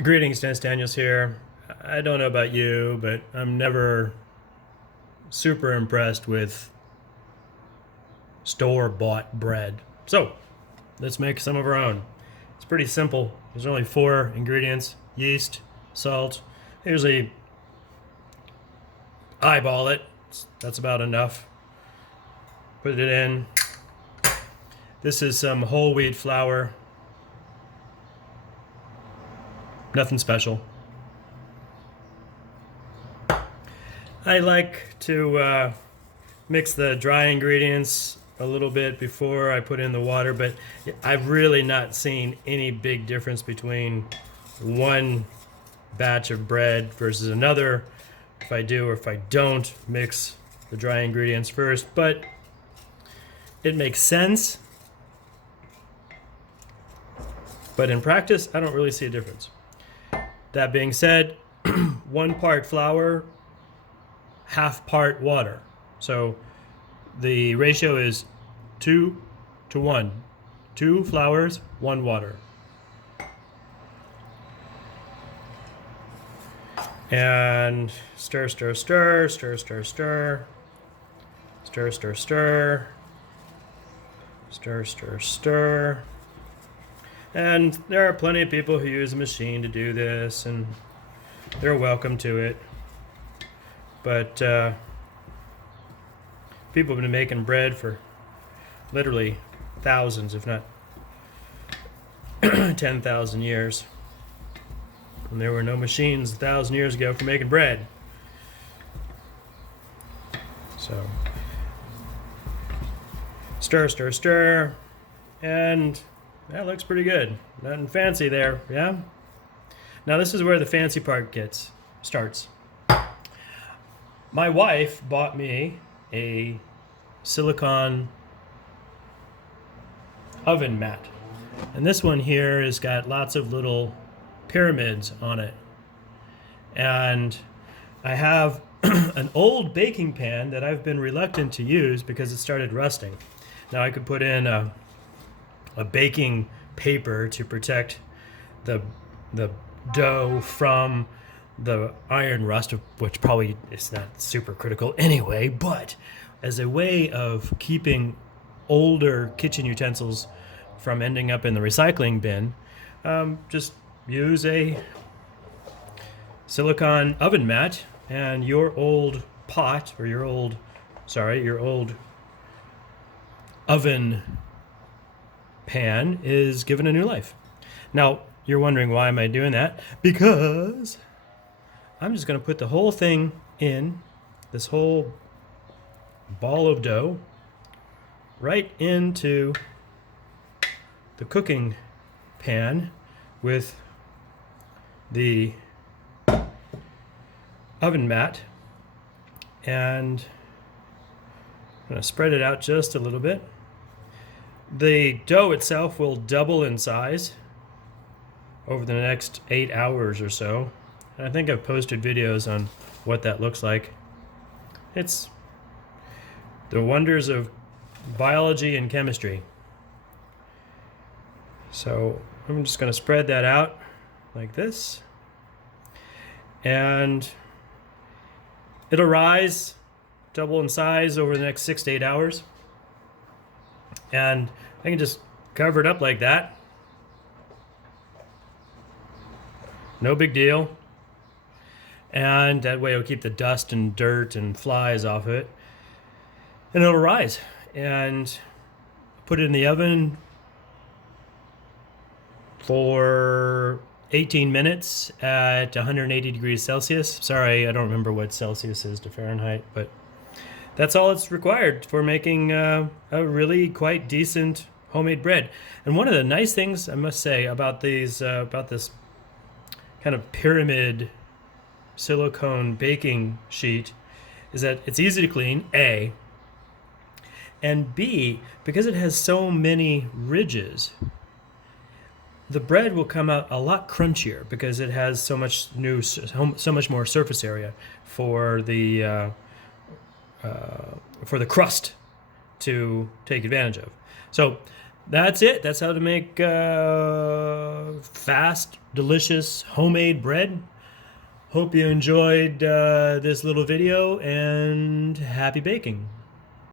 Greetings, Dennis Daniels here. I don't know about you, but I'm never super impressed with store-bought bread. So, let's make some of our own. It's pretty simple. There's only 4 ingredients: yeast, salt. I usually eyeball it. That's about enough. Put it in. This is some whole wheat flour. Nothing special. I like to mix the dry ingredients a little bit before I put in the water, but I've really not seen any big difference between one batch of bread versus another if I do or if I don't mix the dry ingredients first, but it makes sense. But in practice, I don't really see a difference. That being said, 1 part flour, half part water. So the ratio is 2 to 1. 2 flours, 1 water. And stir, stir, stir, stir, stir, stir. Stir, stir, stir. Stir, stir, stir. And there are plenty of people who use a machine to do this, and they're welcome to it. But people have been making bread for literally thousands, if not 10,000 years. And there were no machines 1,000 years ago for making bread. So, stir, stir, stir. And that looks pretty good. Nothing fancy there, yeah? Now this is where the fancy part starts. My wife bought me a silicone oven mat. And this one here has got lots of little pyramids on it. And I have an old baking pan that I've been reluctant to use because it started rusting. Now I could put in a baking paper to protect the dough from the iron rust, which probably is not super critical anyway, but as a way of keeping older kitchen utensils from ending up in the recycling bin, just use a silicone oven mat, and your old pot, or your old oven pan is given a new life. Now, you're wondering, why am I doing that? Because I'm just going to put the whole thing in, this whole ball of dough, right into the cooking pan with the oven mat, and I'm going to spread it out just a little bit. The dough itself will double in size over the next 8 hours or so. And I think I've posted videos on what that looks like. It's the wonders of biology and chemistry. So I'm just going to spread that out like this. And it'll rise, double in size over the next 6 to 8 hours. And I can just cover it up like that. No big deal. And that way it'll keep the dust and dirt and flies off it. And it'll rise. And put it in the oven for 18 minutes at 180 degrees Celsius. Sorry, I don't remember what Celsius is to Fahrenheit, but that's all it's required for making a really quite decent homemade bread. And one of the nice things I must say about this kind of pyramid silicone baking sheet is that it's easy to clean, A, and B, because it has so many ridges, the bread will come out a lot crunchier because it has so much more surface area for the crust to take advantage of. So that's it. That's how to make fast, delicious homemade bread. Hope you enjoyed this little video, and happy baking.